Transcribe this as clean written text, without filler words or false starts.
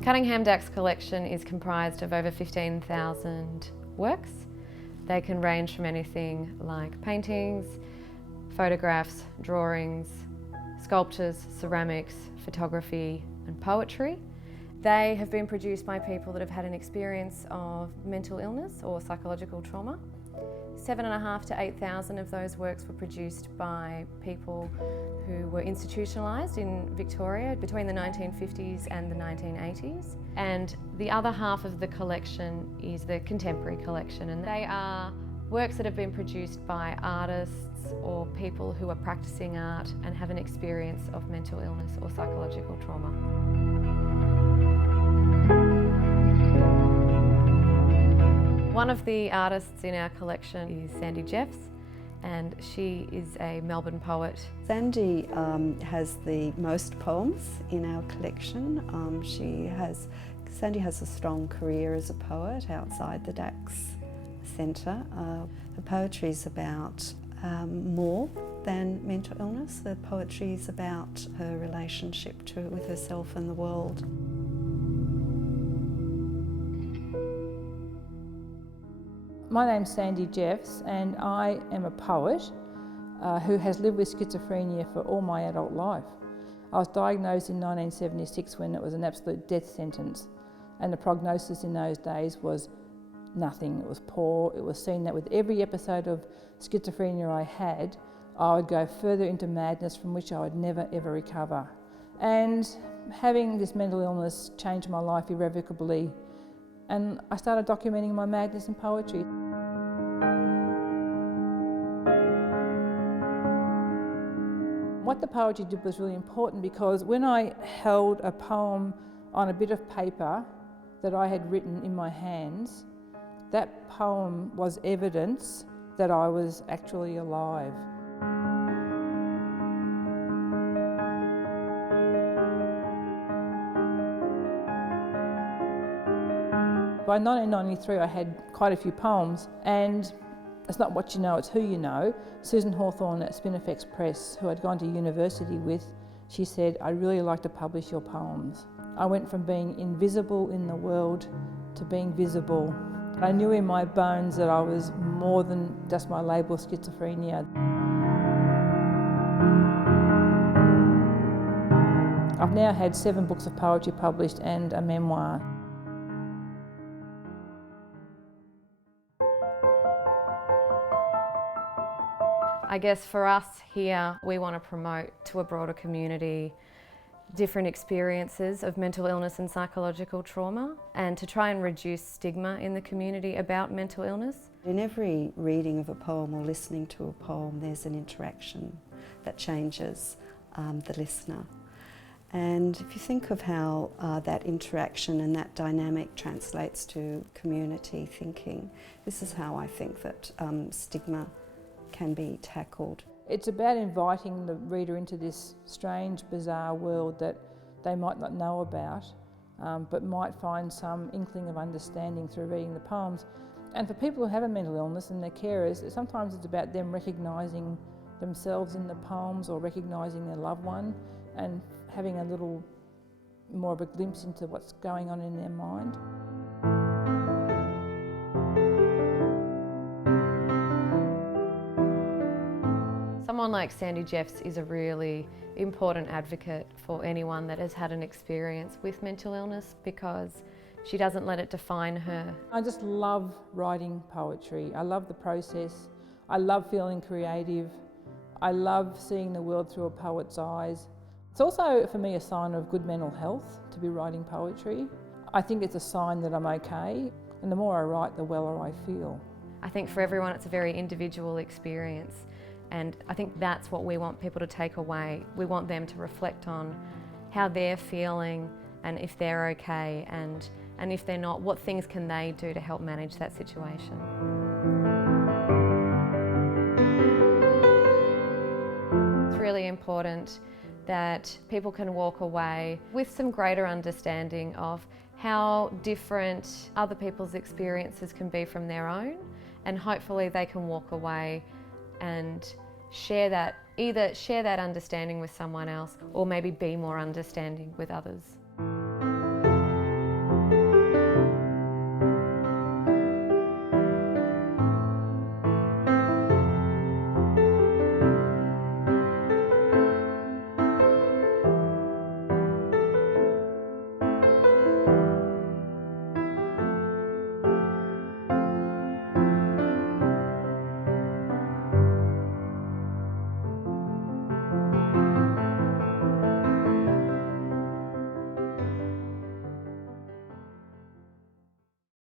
The Cunningham Dax Collection is comprised of over 15,000 works. They can range from anything like paintings, photographs, drawings, sculptures, ceramics, photography and poetry. They have been produced by people that have had an experience of mental illness or psychological trauma. 7,500 to 8,000 of those works were produced by people who were institutionalised in Victoria between the 1950s and the 1980s. And the other half of the collection is the contemporary collection, and they are works that have been produced by artists or people who are practising art and have an experience of mental illness or psychological trauma. One of the artists in our collection is Sandy Jeffs, and she is a Melbourne poet. Sandy has the most poems in our collection. Sandy has a strong career as a poet outside the Dax Centre. Her poetry is about more than mental illness. The poetry is about her relationship with herself and the world. My name's Sandy Jeffs and I am a poet who has lived with schizophrenia for all my adult life. I was diagnosed in 1976 when it was an absolute death sentence, and the prognosis in those days was nothing. It was poor. It was seen that with every episode of schizophrenia I had, I would go further into madness from which I would never ever recover. And having this mental illness changed my life irrevocably, and I started documenting my madness in poetry. What the poetry did was really important, because when I held a poem on a bit of paper that I had written in my hands, that poem was evidence that I was actually alive. By 1993 I had quite a few poems, and it's not what you know, it's who you know. Susan Hawthorne at Spinifex Press, who I'd gone to university with, she said, "I'd really like to publish your poems." I went from being invisible in the world to being visible. I knew in my bones that I was more than just my label schizophrenia. I've now had 7 books of poetry published and a memoir. I guess for us here, we want to promote to a broader community different experiences of mental illness and psychological trauma, and to try and reduce stigma in the community about mental illness. In every reading of a poem or listening to a poem, there's an interaction that changes the listener. And if you think of how that interaction and that dynamic translates to community thinking, this is how I think that stigma can be tackled. It's about inviting the reader into this strange, bizarre world that they might not know about, but might find some inkling of understanding through reading the poems. And for people who have a mental illness and their carers, sometimes it's about them recognising themselves in the poems or recognising their loved one and having a little more of a glimpse into what's going on in their mind. Someone like Sandy Jeffs is a really important advocate for anyone that has had an experience with mental illness, because she doesn't let it define her. I just love writing poetry. I love the process. I love feeling creative. I love seeing the world through a poet's eyes. It's also, for me, a sign of good mental health to be writing poetry. I think it's a sign that I'm okay, and the more I write, the weller I feel. I think for everyone it's a very individual experience, and I think that's what we want people to take away. We want them to reflect on how they're feeling, and if they're okay, and if they're not, what things can they do to help manage that situation. It's really important that people can walk away with some greater understanding of how different other people's experiences can be from their own, and hopefully they can walk away and either share that understanding with someone else, or maybe be more understanding with others.